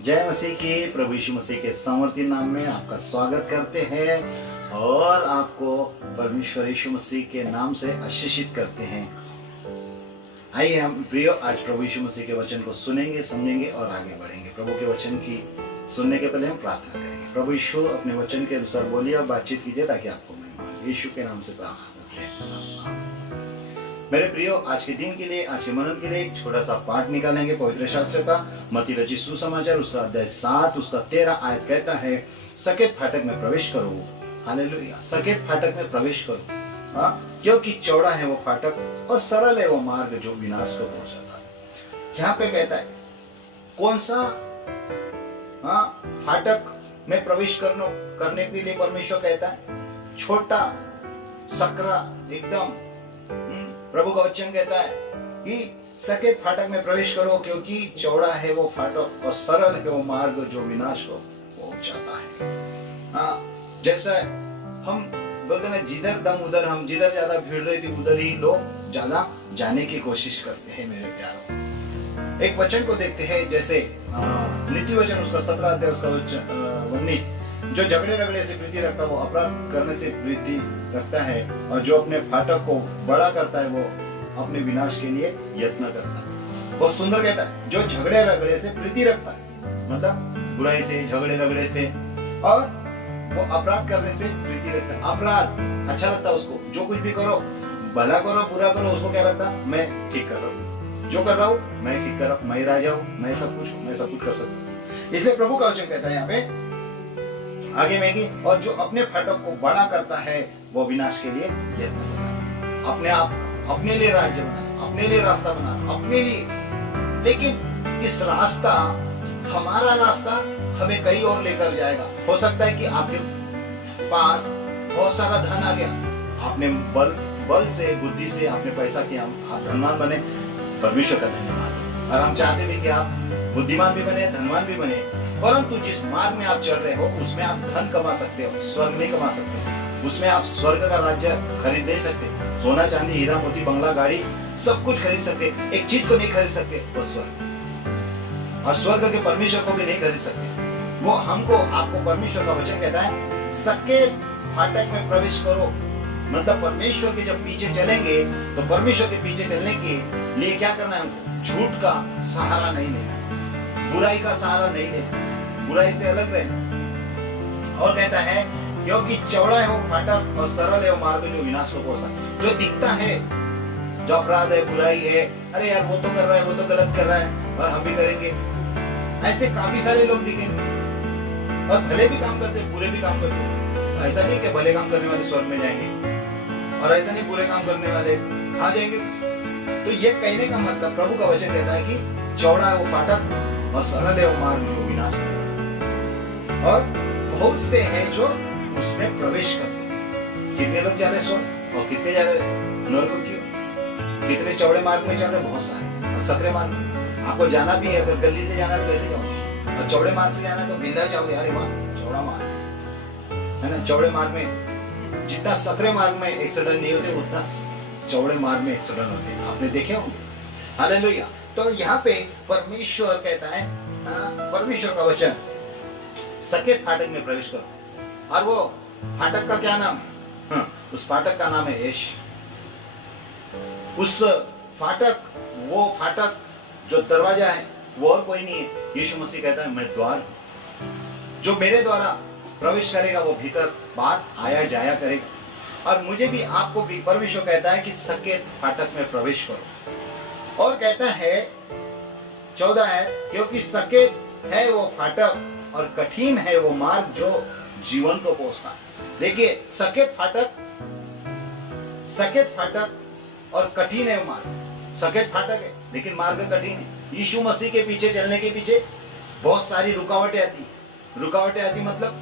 जय मसीह की। प्रभु यीशु मसीह के सामर्थ्य नाम में आपका स्वागत करते हैं और आपको परमेश्वर यीशु मसीह के नाम से आशीषित करते हैं। आइए हम प्रियो आज प्रभु यीशु मसीह के वचन को सुनेंगे, समझेंगे और आगे बढ़ेंगे। प्रभु के वचन की सुनने के पहले हम प्रार्थना करेंगे। प्रभु यीशु अपने वचन के अनुसार बोलिए और बातचीत कीजिए ताकि आपको महिमा मिले। यीशु के नाम से प्रार्थना करते हैं। मेरे प्रियो, आज के दिन के लिए, आज के मनन के लिए एक छोटा सा पाठ निकालेंगे पवित्र शास्त्र का। मत्ती रचित सुसमाचार उसका अध्याय 7 उसका 13 आयत कहता है, सकेत फाटक में प्रवेश करो। हालेलुया। सकेत फाटक में प्रवेश करो, क्योंकि चौड़ा है वो फाटक और सरल है वो मार्ग जो विनाश को पहुंचाता है। यहाँ पे कहता है कौन सा फाटक में प्रवेश करने के लिए परमेश्वर कहता है, छोटा सकरा एकदम। प्रभु का वचन कहता है कि सकेत फाटक में प्रवेश करो, क्योंकि चौड़ा है वो फाटक और सरल है वो मार्ग जो विनाश को पहुंचाता है। जैसा हम बोलते हैं जिधर दम उधर, हम जिधर ज्यादा भीड़ रहती उधर ही लोग ज्यादा जाने की कोशिश करते हैं। मेरे प्यारों, एक वचन को देखते हैं, जैसे नीति वचन उसका 17 अध्याय उसका 19, जो झगड़े रगड़े से प्रीति रखता है वो अपराध करने से प्रीति रखता है, और जो अपने फाटक को बड़ा करता है वो अपने विनाश के लिए यत्न करता है। बहुत सुंदर कहता है, जो झगड़े रगड़े से प्रीति रखता है, मतलब बुराई से, झगड़े रगड़े से, और वो अपराध करने से प्रीति रखता है। अपराध अच्छा लगता है उसको, जो कुछ भी करो, भला करो बुरा करो, उसको क्या लगता है, मैं ठीक कर रहा हूँ, जो कर रहा हूँ मैं ठीक कर रहा हूँ, मैं राजा हूँ, मैं सब कुछ हूँ, मैं सब कुछ कर सकता हूँ। इसलिए प्रभु का वचन कहता है यहाँ पे आगे में कि और जो अपने फाटक को बड़ा करता है वो विनाश के लिए यत्न करता है। अपने आप, अपने लिए राज्य बनाना, अपने लिए रास्ता बनाना, अपने लिए। लेकिन इस रास्ता, हमारा रास्ता हमें कहीं और लेकर जाएगा। हो सकता है कि आपके पास बहुत सारा धन आ गया, आपने बल से, बुद्धि से, आपने पैसा किया, आप धनवान बने, परमेश्वर का धन्यवाद। और हम चाहते भी कि आप बुद्धिमान भी बने, धनवान भी बने, परंतु जिस मार्ग में आप चल रहे हो उसमें आप धन कमा सकते हो, स्वर्ग नहीं कमा सकते। उसमें आप स्वर्ग का राज्य खरीद नहीं सकते। सोना चांदी हीरा मोती बंगला गाड़ी सब कुछ खरीद सकते, एक चीज को नहीं खरीद सकते, वो स्वर्ग। और स्वर्ग के परमेश्वर को भी नहीं खरीद सकते। वो हमको, आपको परमेश्वर का वचन कहता है सकेत फाटक में प्रवेश करो। मतलब परमेश्वर के जब पीछे चलेंगे तो परमेश्वर के पीछे चलने के लिए क्या करना है हमको, झूठ का सहारा नहीं लेना, बुराई का सहारा नहीं लेना, बुराई से अलग रहना। और कहता है क्योंकि चौड़ा है वो फाटक और सरल है वो मार्ग जो विनाश को पहुंचता है। जो दिखता है, जो अपराध है, बुराई है, अरे यार वो तो कर रहा है, वो तो गलत कर रहा है और हम भी करेंगे, ऐसे काफी सारे लोग दिखेंगे। और भले भी काम करते, बुरे भी काम करते। ऐसा नहीं कि भले काम करने वाले स्वर्ग में जाएंगे और ऐसा नहीं बुरे काम करने वाले आ जाएंगे। तो ये कहने का मतलब, प्रभु का वचन कहता है कि चौड़ा है वो फाटक और सरल है वो मार्ग जो विनाश है, और बहुत से हैं जो उसमें प्रवेश करते हैं। कितने लोग जा रहे स्वर्ग और कितने जा रहे नरक? क्यों? कितने चौड़े मार्ग में जा रहे? बहुत सारे। और सकरे मार्ग में आपको जाना भी है, अगर गली से जाना है तो कैसे जाओगे, और चौड़े मार्ग से जाना है तो बिंदा जाओगे। अरे वाह, चौड़ा मार्ग है ना। चौड़े मार्ग में जितना सकरे मार्ग में एक्सीडेंट नहीं होते उतना चौड़े मार्ग में एक्सीडेंट होते हैं, आपने देखे होंगे। हालेलुया। तो यहाँ पे परमेश्वर कहता है, परमेश्वर का वचन, सकेत फाटक में प्रवेश करो। और वो फाटक का क्या नाम है? उस फाटक का नाम है यश। उस फाटक, वो फाटक जो दरवाजा है वो और कोई नहीं है। यीशु मसीह कहता है मैं द्वार हूं, जो मेरे द्वारा प्रवेश करेगा वो भीतर बाहर आया जाया करेगा। और मुझे भी, आपको भी परमेश्वर कहता है कि सकेत फाटक में प्रवेश करो। और कहता है 14 है, क्योंकि सकेत है वो फाटक और कठिन है वो मार्ग जो जीवन को पहुंचता। देखिए, सकेत फाटक और कठिन है वो मार्ग। सकेत फाटक है लेकिन मार्ग कठिन है। यीशु मसीह के पीछे चलने के पीछे बहुत सारी रुकावटें आती। रुकावटें आती मतलब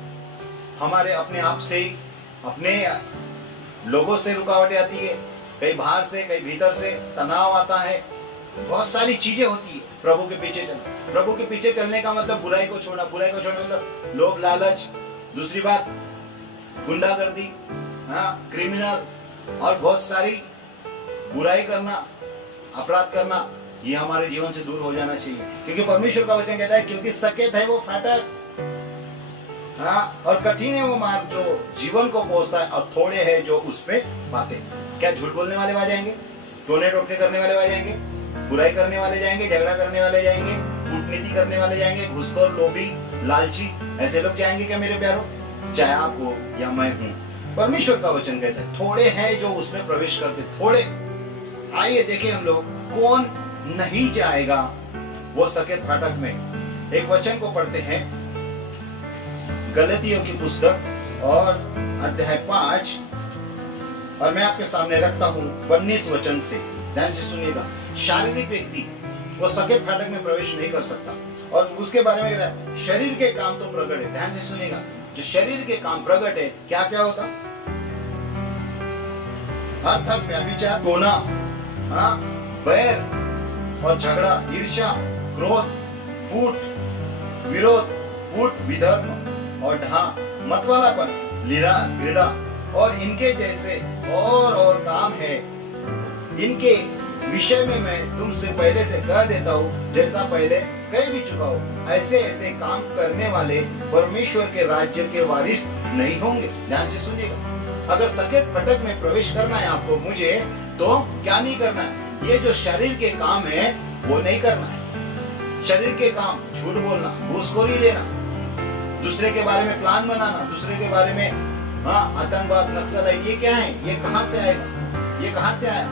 हमारे अपने आप से ही, अपने लोगों से रुकावटें आती है, कहीं बाहर से, कहीं भीतर से तनाव आता है, बहुत सारी चीजें होती है प्रभु के पीछे चलना। प्रभु के पीछे चलने का मतलब बुराई को छोड़ना। बुराई को छोड़ना मतलब लोभ लालच, दूसरी बात गुंडागर्दी, क्रिमिनल और बहुत सारी बुराई करना, अपराध करना, ये हमारे जीवन से दूर हो जाना चाहिए, क्योंकि परमेश्वर का वचन कहता है क्योंकि सकेत है वो फाटक, हाँ, और कठिन है वो मार्ग जो जीवन को पहुंचता है, और थोड़े है जो उस पे पाते। क्या झूठ बोलने वाले आ जाएंगे, टोने टोटके करने वाले आ जाएंगे, बुराई करने वाले जाएंगे, झगड़ा करने वाले जाएंगे, कूटनीति करने वाले जाएंगे, घुसखोर, लोभी, लालची, ऐसे लोग जाएंगे क्या मेरे प्यारो? चाहे आप हो या मैं हूं, परमेश्वर का वचन कहता है थोड़े हैं जो उसमें प्रवेश करते, थोड़े। आइए देखें हम लोग कौन नहीं जाएगा वो सकेत फाटक में। एक वचन को पढ़ते हैं, गलतियों की पुस्तक और अध्याय 5, और मैं आपके सामने रखता हूं 19 वचन से, ध्यान से सुनिएगा। शारीरिक व्यक्ति वो सकेत फाटक में प्रवेश नहीं कर सकता, और उसके बारे में कहता है शरीर के काम तो प्रकट है। ध्यान से सुनिएगा, जो शरीर के काम प्रकट है, क्या क्या होता? अर्थात व्यभिचार, कोना, बैर और झगड़ा, ईर्ष्या, क्रोध, फूट, विरोध, फूट, विधर्म और ढा, मतवालापन, लीला, क्रीड़ा और इनके जैसे और काम है। इनके विषय में मैं तुमसे पहले से कह देता हूँ, जैसा पहले कह भी चुका हूँ, ऐसे ऐसे काम करने वाले परमेश्वर के राज्य के वारिस नहीं होंगे। ध्यान से सुनिएगा, अगर सकेत फाटक में प्रवेश करना है आपको, मुझे, तो क्या नहीं करना है? ये जो शरीर के काम है वो नहीं करना है। शरीर के काम, झूठ बोलना, घूसखोरी लेना, दूसरे के बारे में प्लान बनाना, दूसरे के बारे में आतंकवाद, नक्सलाइट, ये क्या है? ये कहां से आएगा? ये कहां से आया?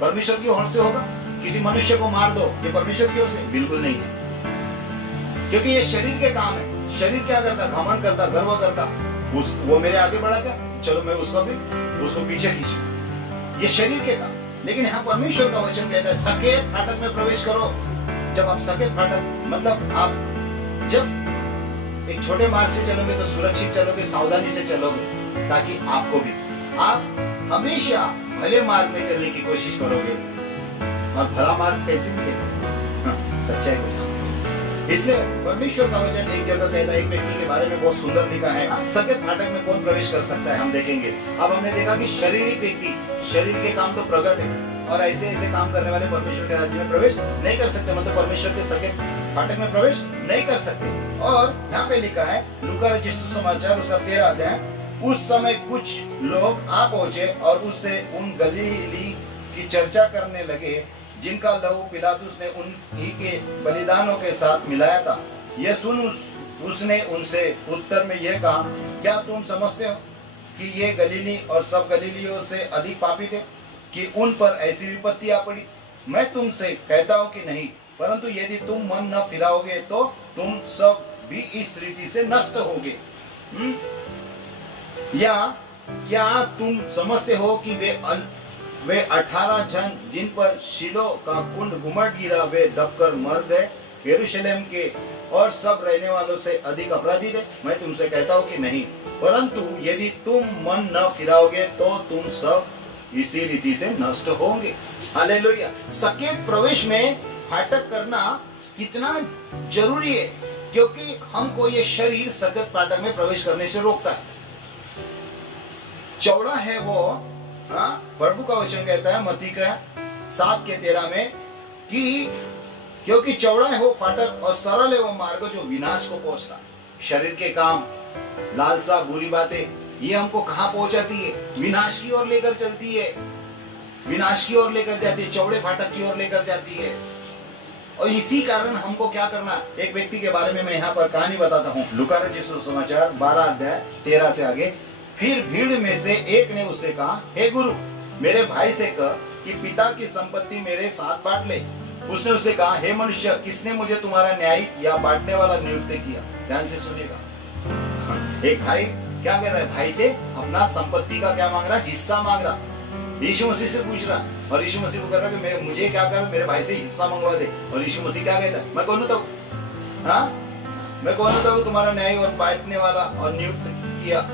परमेश्वर की ओर से होगा? किसी मनुष्य को मार दो, ये परमेश्वर की ओर से? बिल्कुल नहीं है, क्योंकि ये शरीर के काम है। शरीर क्या करता? घमंड करता, गर्व करता, वो मेरे आगे बढ़ा क्या, चलो मैं उसको पीछे खींच, ये शरीर के काम। लेकिन यहाँ परमेश्वर का वचन कहता है सकेत फाटक में प्रवेश करो। जब आप सकेत फाटक, मतलब आप जब एक छोटे मार्ग से चलोगे तो सुरक्षित चलोगे, सावधानी से चलोगे, ताकि आपको भी, आप हमेशा भले मार्ग में चलने की कोशिश करोगे, और भला मार्ग कैसे मिलेगा? सच्चाई हो जाए। इसलिए परमेश्वर का वचन एक जगह कहता है, एक व्यक्ति के बारे में बहुत सुंदर लिखा है, सकेत फाटक में कौन प्रवेश कर सकता है, हम देखेंगे। अब हमने देखा कि शारीरिक व्यक्ति, शरीर के काम तो प्रकट है, और ऐसे ऐसे काम करने वाले परमेश्वर के राज्य में प्रवेश नहीं कर सकते, मतलब परमेश्वर के सकेत फाटक में प्रवेश नहीं कर सकते। और यहाँ पे लिखा है लूका रचित सुसमाचार उसका 13 अध्याय, उस समय कुछ लोग आ पहुंचे और उससे उन गलीली की चर्चा करने लगे जिनका लहू पिलातुस ने उन्हीं के बलिदानों के साथ मिलाया था। यह सुन उसने उनसे उत्तर में यह कहा, क्या तुम समझते हो कि ये गलीली और सब गलीलियों से अधिक पापी थे कि उन पर ऐसी विपत्ति आ पड़ी? मैं तुमसे कहता हूं कि नहीं, परंतु यदि तुम मन न फिराओगे तो तुम सब भी इस रीति से नष्ट होगे। या क्या तुम समझते हो कि वे 18 जन जिन पर शिलो का कुंड घुमट गिरा, वे दबकर मर गए, यरूशलेम के और सब रहने वालों से अधिक अपराधी थे? मैं तुमसे कहता हूं कि नहीं, परंतु यदि तुम मन न फिराओगे तो तुम सब इसी रीति से नष्ट होंगे। हालेलुया। सकेत प्रवेश में फाटक करना कितना जरूरी है, क्योंकि हमको ये शरीर सकेत फाटक में प्रवेश करने से रोकता है। चौड़ा है वो, प्रभु का वचन कहता है मत्ती का 7:13 में कि क्योंकि चौड़ा है वो फाटक और सरल है वो मार्ग जो विनाश को पहुंचता। शरीर के काम, लालसा, बुरी बातें, ये हमको कहां पहुंचाती है? विनाश की ओर लेकर चलती है, विनाश की ओर लेकर जाती है, चौड़े फाटक की ओर लेकर जाती है। और इसी कारण हमको क्या करना? एक व्यक्ति के बारे में मैं यहाँ पर कहानी बताता हूँ, लूका रचित सुसमाचार 12 अध्याय 13 से आगे। फिर भीड़ में से एक ने उससे कहा, हे गुरु, मेरे भाई से कह कि पिता की संपत्ति मेरे साथ बांट ले। उसने उससे कहा, हे मनुष्य, किसने मुझे तुम्हारा न्यायी या बांटने वाला नियुक्त किया? ध्यान से सुनिएगा। एक भाई क्या कर रहा है? भाई से अपना संपत्ति का क्या मांग रहा है? हिस्सा मांग रहा। यीशु मसीह से पूछ रहा, और यीशु मसीह को कर रहा है कि मैं, मुझे क्या कर, मेरे भाई से हिस्सा मंगवा दे। और यीशु मसीह क्या कहता है? मैं कौन होता हूँ? मैं कौन होता हूँ तुम्हारा न्यायी और बांटने वाला और नियुक्त किया?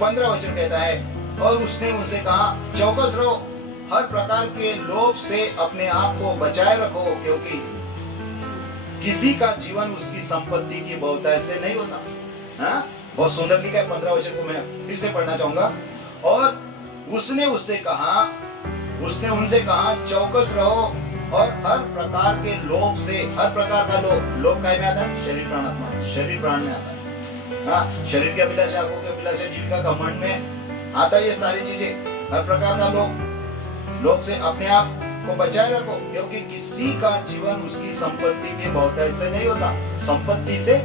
15 वचन कहता है, और उसने उनसे कहा, चौकस रहो, हर प्रकार के लोभ से अपने आप को बचाए रखो, क्योंकि किसी का जीवन उसकी संपत्ति की बहुतायत से नहीं होता। बहुत सुंदर लिखा है। 15 वचन को मैं फिर से पढ़ना चाहूंगा। और उसने उससे कहा, उसने उनसे कहा, चौकस रहो और हर प्रकार के लोभ से, हर प्रकार का लोभ काय में आता है? शरीर प्राण आत्मा, शरीर प्राण में आता है। हाँ, शरीर के अभिलाषा, आंखों के अभिलाषा, जीविका का घमंड में आता है ये सारी चीजें। हर प्रकार का लोभ से अपने आप को बचाए रखो, क्योंकि किसी का जीवन उसकी संपत्ति के बहुतायत से नहीं होता। संपत्ति से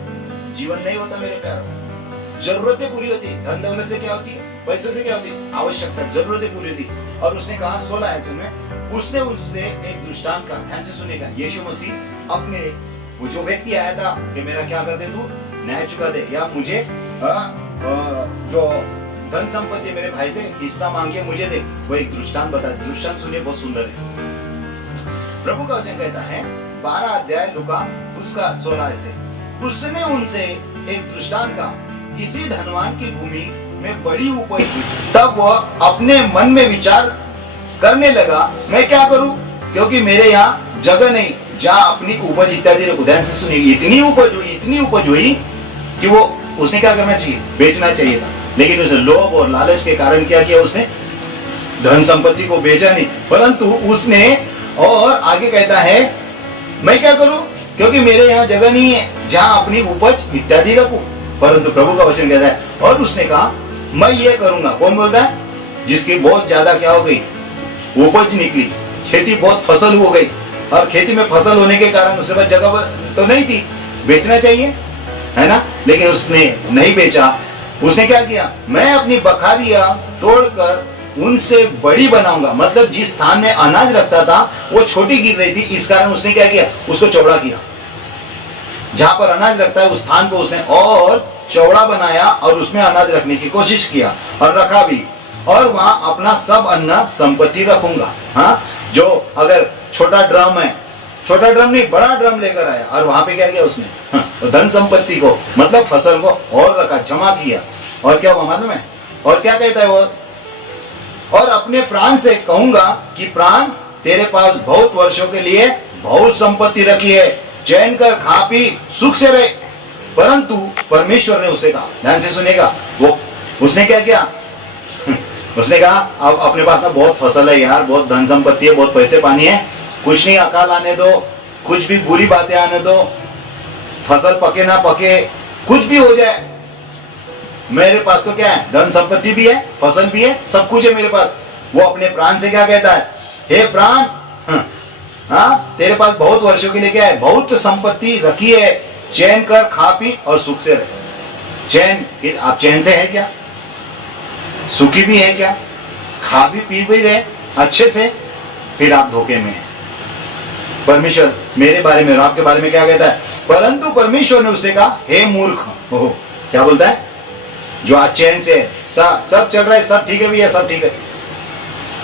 जीवन नहीं होता मेरे प्यारों। जरूरतें पूरी होती, धन दौलत से क्या होती है? पैसे से क्या होती है? आवश्यकता, जरूरतें पूरी होती। और उसने कहा 16 आयत में, उसने उससे एक दृष्टांत का, ध्यान से सुनेगा, यीशु मसीह अपने, वो जो व्यक्ति आया था कि मेरा क्या कर दे तू, न्याय चुका दे, या मुझे जो धन संपत्ति मेरे भाई से हिस्सा मांगे मुझे दे, वो एक दृष्टांत बता। दृष्टांत सुनिए, बहुत सुंदर है। प्रभु का वचन कहता है 12 अध्याय लूका उसका 16 से, उसने उनसे एक दृष्टांत का, किसी धनवान की भूमि में बड़ी उपज हुई। तब वह अपने मन में विचार करने लगा, मैं क्या करूं, क्योंकि मेरे यहाँ जगह नहीं जहाँ अपनी उपज इत्यादि रखूं। ध्यान से सुनिए, इतनी उपज हुई कि वो, उसने क्या करना चाहिए? बेचना चाहिए था, लेकिन उसने लोभ और लालच के कारण क्या किया? उसने धन संपत्ति को बेचा नहीं, परंतु उसने, और आगे कहता है मैं क्या करूं, क्योंकि मेरे यहाँ जगह नहीं है जहां अपनी उपज इत्यादि रखूं। परंतु प्रभु का वचन कहता है, और उसने कहा मैं ये करूंगा। कौन बोलता है? जिसकी बहुत ज्यादा क्या हो गई, उपज निकली, खेती बहुत फसल हो गई, और खेती में फसल होने के कारण उसके पास जगह तो नहीं थी, बेचना चाहिए, है ना, लेकिन उसने नहीं बेचा। उसने क्या किया? मैं अपनी बखारियां तोड़कर उनसे बड़ी बनाऊंगा। मतलब जिस स्थान में अनाज रखता था वो छोटी गिर रही थी, इस कारण उसने क्या किया? उसको चौड़ा किया। जहां पर अनाज रखता है उस स्थान को उसने और चौड़ा बनाया, और उसमें अनाज रखने की कोशिश किया, और रखा भी, और वहां अपना सब अन्न संपत्ति रखूंगा। हाँ, जो अगर छोटा ड्रम है, छोटा ड्रम नहीं, बड़ा ड्रम लेकर आया, और वहां पे क्या किया उसने? तो धन संपत्ति को, मतलब फसल को और रखा, जमा किया, और क्या हुआ मालूम है? और क्या कहता है वो? और अपने प्राण से कहूंगा कि प्राण, तेरे पास बहुत वर्षों के लिए बहुत संपत्ति रखी है, चैन कर खा पी सुख से रहे। परंतु परमेश्वर ने उसे कहा, ध्यान से सुनेगा, वो उसने क्या किया? उसने कहा अब अपने पास ना बहुत फसल है यार, बहुत धन संपत्ति है, बहुत पैसे पानी है, कुछ नहीं, अकाल आने दो, कुछ भी बुरी बातें आने दो, फसल पके ना पके, कुछ भी हो जाए, मेरे पास तो क्या है? धन संपत्ति भी है, फसल भी है, सब कुछ है मेरे पास। वो अपने प्राण से क्या कहता है? हे प्राण, हाँ, तेरे पास बहुत वर्षों के लिए क्या है? बहुत संपत्ति रखी है, चैन कर खा पी और सुख से रहे। चैन, आप चैन से है क्या? सुखी भी है क्या? खा भी पी भी रहे अच्छे से, फिर आप धोखे में हैं। परमेश्वर मेरे बारे में और आपके बारे में क्या कहता है? परंतु परमेश्वर ने उससे कहा, हे मूर्ख, ओहो, क्या बोलता है? जो आज चैन से सब चल रहा है, सब ठीक है भैया, सब ठीक है,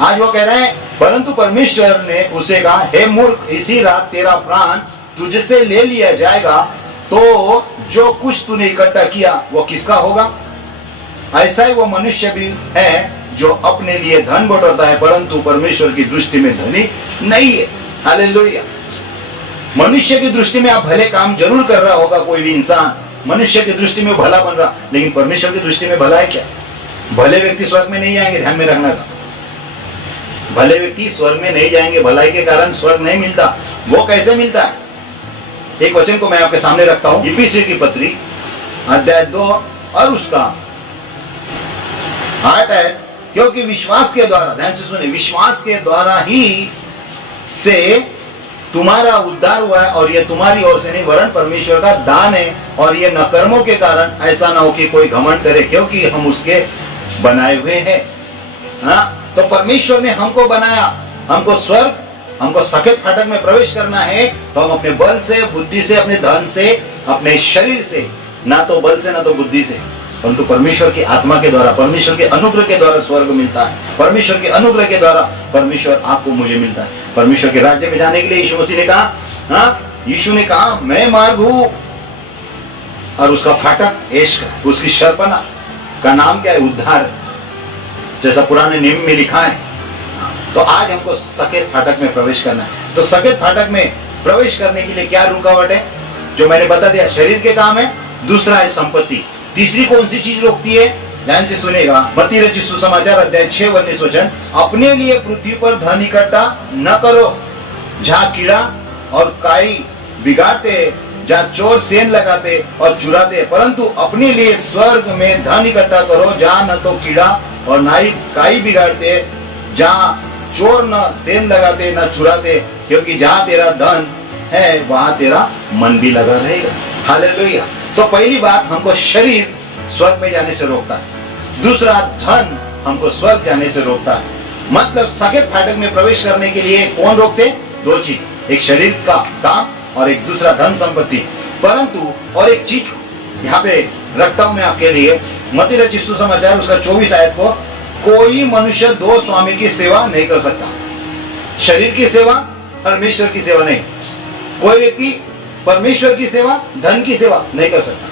आज वो कह रहे हैं, परंतु परमेश्वर ने उसे कहा, हे मूर्ख, इसी रात तेरा प्राण तुझसे ले लिया जाएगा, तो जो कुछ तूने इकट्ठा किया वो किसका होगा? ऐसा ही वो मनुष्य भी है जो अपने लिए धन बटोरता है, परंतु परमेश्वर की दृष्टि में धनी नहीं है। हालेलुया। मनुष्य की दृष्टि में आप भले काम जरूर कर रहा होगा, कोई भी इंसान मनुष्य की दृष्टि में भला बन रहा, लेकिन परमेश्वर की दृष्टि में भला है क्या? भले व्यक्ति स्वर्ग में नहीं जाएंगे, ध्यान में रखना का, भले व्यक्ति स्वर्ग में नहीं जाएंगे, भलाई के कारण स्वर्ग नहीं मिलता। वो कैसे मिलता है? एक वचन को मैं आपके सामने रखता हूं, इफिसियों की पत्री अध्याय 2 और उसका 8 है, क्योंकि विश्वास के द्वारा, ध्यान से सुने, विश्वास के द्वारा ही से तुम्हारा उद्धार हुआ है, और यह तुम्हारी ओर से नहीं वरन परमेश्वर का दान है, और यह न कर्मों के कारण, ऐसा ना हो कि कोई घमंड करे, क्योंकि हम उसके बनाए हुए हैं। हाँ, तो परमेश्वर ने हमको बनाया, हमको स्वर्ग, हमको सफेद फाटक में प्रवेश करना है, तो हम अपने बल से, बुद्धि से, अपने धन से, अपने शरीर से, ना तो बल से ना तो बुद्धि से, परंतु परमेश्वर की आत्मा के द्वारा, परमेश्वर के अनुग्रह के द्वारा स्वर्ग मिलता है। परमेश्वर के अनुग्रह के द्वारा परमेश्वर आपको मुझे मिलता है। परमेश्वर के राज्य में जाने के लिए यीशु मसीह ने कहा, हाँ, यीशु ने कहा मैं मार्ग हूं, और उसका फाटक ऐश का, उसकी शर्पणा का नाम क्या है? उद्धार, जैसा पुराने नियम में लिखा है। तो आज हमको सफेद फाटक में प्रवेश करना है। तो सफेद फाटक में प्रवेश करने के लिए क्या रुकावट है? जो मैंने बता दिया, शरीर के काम है, दूसरा है संपत्ति, तीसरी कौन सी चीज रोकती है? ध्यान से सुनेगा। मत्ती रचित सुसमाचार अध्याय 6:19 अपने लिए पृथ्वी पर धन इकट्ठा न करो, जहाँ कीड़ा और काई बिगाड़ते, जहाँ चोर सेंध लगाते और चुराते, परंतु अपने लिए स्वर्ग में धन इकट्ठा करो, जहाँ न तो कीड़ा और ना ही काई बिगाड़ते, जहाँ चोर न सेंध लगाते न चुराते, क्योंकि जहाँ तेरा धन है वहां तेरा मन भी लगा रहेगा। हालेलुया। तो पहली बात, हमको शरीर स्वर्ग में जाने से रोकता है। दूसरा, धन हमको स्वर्ग जाने से रोकता है। मतलब सकेत फाटक में प्रवेश करने के लिए कौन रोकते? दो चीज, एक शरीर का काम और एक दूसरा धन संपत्ति। परंतु और एक चीज यहाँ पे रखता हूं मैं आपके लिए, मत्ती रचित सुसमाचार उसका 24 आयत को, कोई मनुष्य दो स्वामी की सेवा नहीं कर सकता। शरीर की सेवा, परमेश्वर की सेवा नहीं। कोई व्यक्ति परमेश्वर की सेवा, धन की सेवा नहीं कर सकता।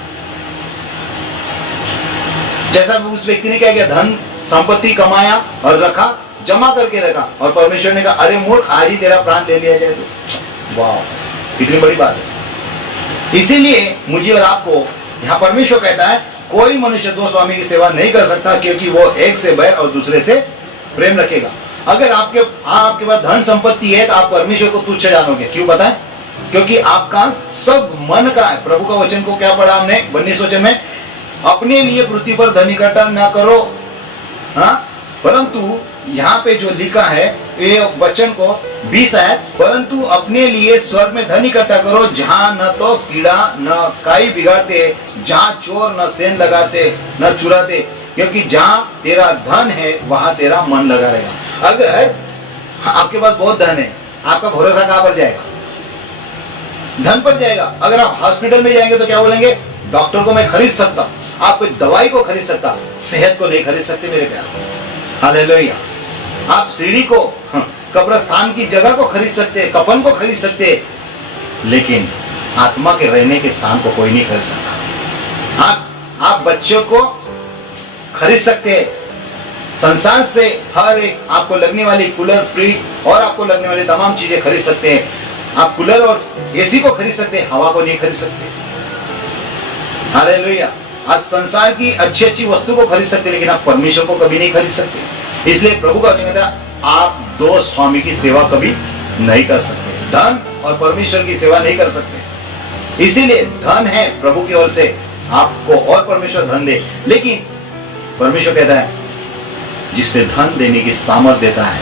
जैसा उस व्यक्ति ने क्या किया, धन संपत्ति कमाया और रखा, जमा करके रखा, और परमेश्वर ने कहा अरे मूर्ख, आज ही तेरा प्राण ले लिया जाए तो। वाह, कितनी बड़ी बात है। इसीलिए मुझे और आपको यहाँ परमेश्वर कहता है कोई मनुष्य दो स्वामी की सेवा नहीं कर सकता, क्योंकि वो एक से बैर और दूसरे से प्रेम रखेगा। अगर आपके पास धन संपत्ति है तो आप परमेश्वर को तुच्छ जानोगे। क्यों पता है? क्योंकि आपका सब मन का है। प्रभु का वचन को क्या पढ़ा हमने 19 वचन में, अपने लिए पृथ्वी पर धन इकट्ठा न करो, हाँ, परंतु यहाँ पे जो लिखा है ये वचन को 20 है, परंतु अपने लिए स्वर्ग में धन इकट्ठा करो, जहाँ न तो कीड़ा न काई बिगाड़ते, जहाँ चोर न सेंध लगाते न चुराते, क्योंकि जहाँ तेरा धन है वहां तेरा मन लगा रहेगा। अगर आपके पास बहुत धन है, आपका भरोसा कहाँ पर जाएगा? धन पर जाएगा। अगर आप हॉस्पिटल में जाएंगे तो क्या बोलेंगे? डॉक्टर को मैं खरीद सकता, आप कोई दवाई को खरीद सकता, सेहत को नहीं खरीद सकते मेरे प्यार। हालेलुया। आप सीढ़ी को, कब्रिस्तान की जगह को खरीद सकते, कफन को खरीद सकते, लेकिन आत्मा के रहने के स्थान को कोई नहीं खरीद सकता। आप बच्चों को खरीद सकते, संसार से हर एक आपको लगने वाली कूलर, फ्रिज और आपको लगने वाली तमाम चीजें खरीद सकते हैं। आप कूलर और एसी को खरीद सकते हैं, हवा को नहीं खरीद सकते। हालेलुया। आज संसार की अच्छी अच्छी वस्तु को खरीद सकते, लेकिन आप परमेश्वर को कभी नहीं खरीद सकते। इसलिए प्रभु का वचन कहता है आप दो स्वामी की सेवा कभी नहीं कर सकते, धन और परमेश्वर की सेवा नहीं कर सकते। इसीलिए धन है प्रभु की ओर से आपको, और परमेश्वर धन दे, लेकिन परमेश्वर कहता है जिसने धन देने की सामर्थ्य देता है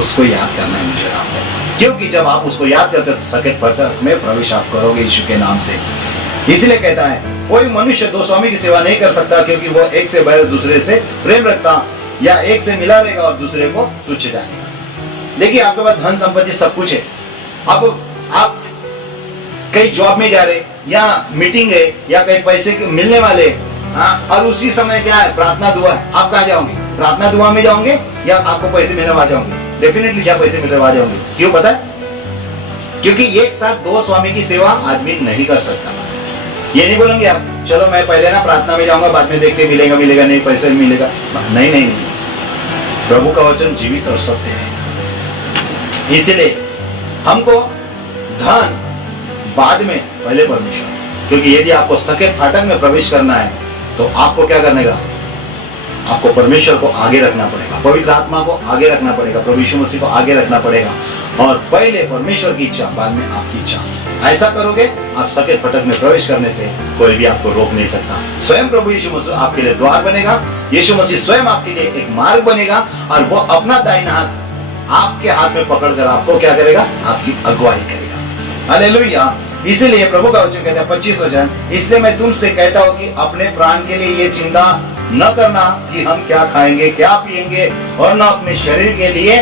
उसको याद करना है मुझे आपको, क्योंकि जब आप उसको याद करते तो सकेत फाटक में प्रवेश आप करोगे यीशु के नाम से। इसलिए कहता है कोई मनुष्य दो स्वामी की सेवा नहीं कर सकता, क्योंकि वो एक से बैर दूसरे से प्रेम रखता, या एक से मिला रहेगा और दूसरे को तुच्छ जानेगा। देखिए आपके पास धन संपत्ति सब कुछ है, अब आप कहीं जॉब में जा रहे, या मीटिंग है, या कहीं पैसे मिलने वाले, हाँ, और उसी समय क्या है, प्रार्थना दुआ है, आप कहाँ जाओगे? प्रार्थना दुआ में जाओगे या आपको पैसे मिलने वहां जाओगे? डेफिनेटली जहाँ पैसे मिलने वहां जाओगे। क्यों पता है? क्योंकि एक साथ दो स्वामी की सेवा आदमी नहीं कर सकता। ये नहीं बोलेंगे आप चलो मैं पहले ना प्रार्थना में जाऊंगा, बाद में देखते मिलेगा मिलेगा नहीं, पैसे मिलेगा नहीं, नहीं, नहीं। प्रभु का वचन जीवित और सत्य है। इसलिए हमको धन बाद में, पहले परमेश्वर। क्योंकि यदि आपको सकेत फाटक में प्रवेश करना है तो आपको क्या करने का? आपको परमेश्वर को आगे रखना पड़ेगा, पवित्र आत्मा को आगे रखना पड़ेगा, प्रभु यीशु मसीह को आगे रखना पड़ेगा, और पहले परमेश्वर की इच्छा, बाद में आपकी इच्छा। ऐसा करोगे आप सकेत फाटक में प्रवेश करने से कोई भी आपको रोक नहीं सकता। स्वयं प्रभु यीशु मसीह आपके लिए द्वार बनेगा, यीशु मसीह स्वयं आपके लिए एक मार्ग बनेगा, और वो अपना दाहिना हाथ आपके हाथ में पकड़कर आपको क्या करेगा? आपकी अगुवाई करेगा। हालेलुया। इसीलिए प्रभु का वचन कहता है 25 वचन, इसलिए मैं तुमसे कहता हूं कि अपने प्राण के लिए ये चिंता न करना कि हम क्या खाएंगे क्या पिएंगे, और न अपने शरीर के लिए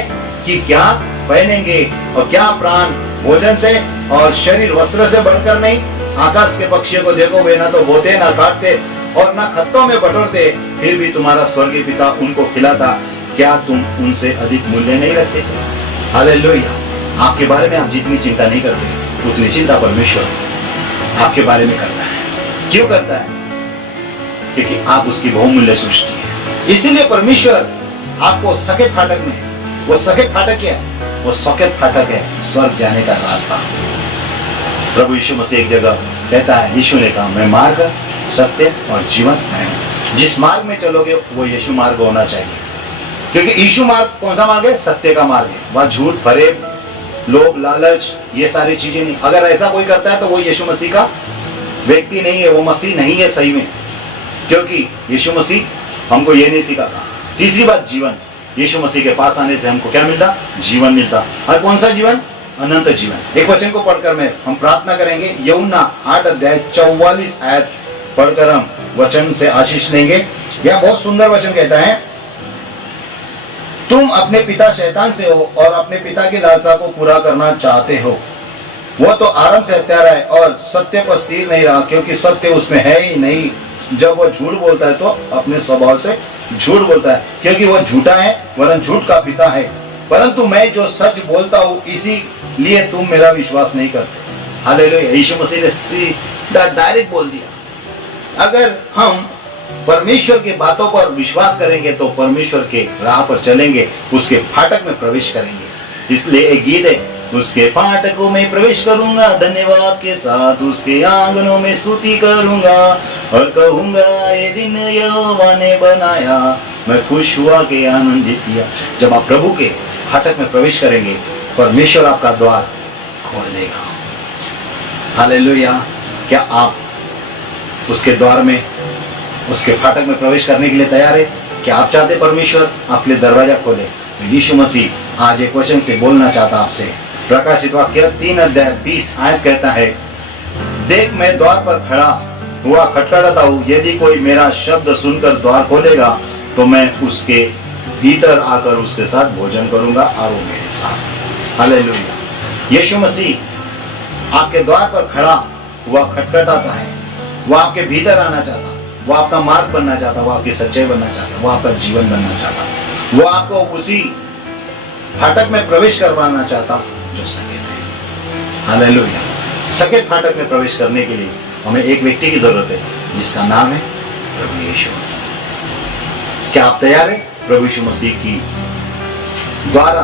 कि क्या पहनेंगे, और क्या प्राण भोजन से और शरीर वस्त्र से बढ़कर नहीं। आकाश के पक्षियों को देखो, वे ना तो बोते ना काटते और ना खत्तों में बटोरते, फिर भी तुम्हारा स्वर्गीय पिता उनको खिलाता, क्या तुम उनसे अधिक मूल्य नहीं रखते? हालेलुया। आपके बारे में आप जितनी चिंता नहीं करते उतनी चिंता परमेश्वर आपके बारे में करता है। क्यों करता है? क्योंकि आप उसकी बहुमूल्य सृष्टि है। इसीलिए परमेश्वर आपको सकेत फाटक में, वो सकेत फाटक क्या है? वो सकेत फाटक है स्वर्ग जाने का रास्ता। प्रभु यीशु मसीह एक जगह कहता है, यीशु ने कहा मैं मार्ग, सत्य और जीवन मैं हूं। जिस मार्ग में चलोगे वो यीशु मार्ग होना चाहिए, क्योंकि यीशु मार्ग कौन सा मार्ग है? सत्य का मार्ग है। वह झूठ, फरेब, लोभ, लालच, ये सारी चीजें नहीं। अगर ऐसा कोई करता है तो वो यीशु मसीह का व्यक्ति नहीं है, वो मसीह नहीं है सही में, क्योंकि यीशु मसीह हमको ये नहीं सिखाता। तीसरी बात, जीवन। यीशु मसीह के पास आने से हमको क्या मिलता? जीवन मिलता। और कौन सा जीवन? अनंत जीवन। एक वचन को पढ़कर हम प्रार्थना करेंगे। यूहन्ना 8 अध्याय 44 आयत पढ़कर हम वचन से आशीष लेंगे। यह बहुत सुंदर वचन कहता है, तुम अपने पिता शैतान से हो और अपने पिता की लालसा को पूरा करना चाहते हो। वह तो आरंभ से हत्यारा है और सत्य पर स्थिर नहीं रहा, क्योंकि सत्य उसमें है ही नहीं। जब वह झूठ बोलता है तो अपने स्वभाव से झूठ बोलता है, क्योंकि वह झूठा है वरन झूठ का पिता है। परंतु मैं जो सच बोलता हूँ इसीलिए तुम मेरा विश्वास नहीं करते। हालेलुया। यीशु मसीह ने सीधा डायरेक्ट बोल दिया। अगर हम परमेश्वर की बातों पर विश्वास करेंगे तो परमेश्वर के राह पर चलेंगे, उसके फाटक में प्रवेश करेंगे। इसलिए एक गीत है, उसके फाटकों में प्रवेश करूंगा धन्यवाद के साथ, उसके आंगनों में स्तुति करूंगा और कहूंगा ये दिन यहोवा ने बनाया, मैं खुश हुआ के आनंदित किया। जब आप प्रभु के फाटक में प्रवेश करेंगे परमेश्वर आपका द्वार खोल देगा। हालेलुया। क्या आप उसके द्वार में, उसके फाटक में प्रवेश करने के लिए तैयार है? क्या आप चाहते परमेश्वर आपके लिए दरवाजा खोले? तो यीशु मसीह आज एक वचन से बोलना चाहता आपसे। प्रकाशित वाक्य 3 अध्याय 20 आयत कहता है, देख मैं द्वार पर खड़ा हुआ खटखटाता हूँ, यदि कोई मेरा शब्द सुनकर द्वार खोलेगा तो मैं उसके भीतर आकर उसके साथ भोजन करूंगा और वो मेरे साथ। हालेलुया। यीशु मसीह आपके द्वार पर खड़ा हुआ खटखटाता है। वो आपके भीतर आना चाहता, वो आपका मार्ग बनना चाहता, वो आपकी सच्चाई बनना चाहता, वो आपका जीवन बनना चाहता, वो आपको उसी फाटक में प्रवेश करवाना चाहता जो सकेत है। हालेलुया। सकेत फाटक में प्रवेश करने के लिए हमें एक व्यक्ति की जरूरत है, जिसका नाम है प्रभु यीशु मसीह। क्या आप तैयार हैं प्रभु यीशु मसीह की द्वारा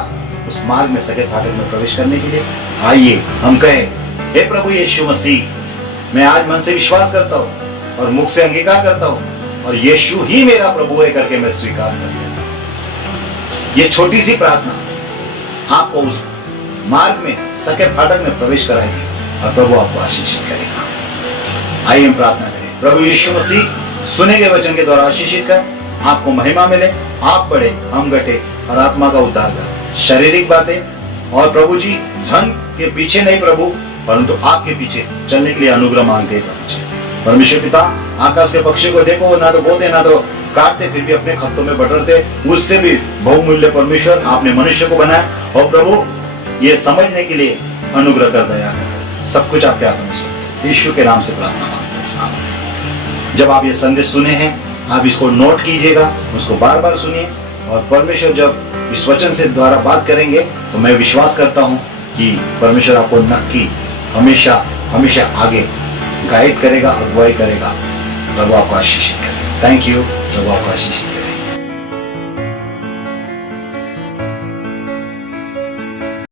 उस मार्ग में सकेत फाटक में प्रवेश करने के लिए? आइए हम कहें, हे प्रभु यीशु मसीह, मैं आज मन से विश्वास करता हूँ और मुख से अंगीकार करता हूँ और यीशु ही मेरा प्रभु है करके मैं स्वीकार कर लेता हूँ। ये छोटी सी प्रार्थना आपको उस मार्ग में, सकेत फाटक में प्रवेश कराएगी और प्रभु आपको आशीषित करेगा। आइए हम प्रार्थना करें। प्रभु यीशु मसीह, सुने गए वचन के द्वारा आशीषित कर, आपको महिमा मिले, आप बढ़े, हम घटे और आत्मा का उद्धार कर। शारीरिक बातें और प्रभु जी धन के पीछे नहीं प्रभु, परंतु आपके पीछे चलने के लिए अनुग्रह मांगते हैं। परमेश्वर पिता, आकाश के पक्षी को देखो, ना तो बोते ना तो काटते, फिर भी अपने खत्तों में बटरते, उससे भी बहुमूल्य परमेश्वर आपने मनुष्य को बनाया। और प्रभु ये समझने के लिए अनुग्रह कर, दया कर। सब कुछ आपके हाथों में, यीशु के नाम से प्रार्थना मांगते हैं। जब आप ये संदेश सुने हैं, आप इसको नोट कीजिएगा, उसको बार बार सुनिए। और परमेश्वर जब इस वचन से द्वारा बात करेंगे तो मैं विश्वास करता हूँ कि परमेश्वर आपको नक्की हमेशा हमेशा आगे गाइड करेगा, अगुवाई करेगा। प्रभु आपको आशीषित करे। Thank you. प्रभु आपको आशीषित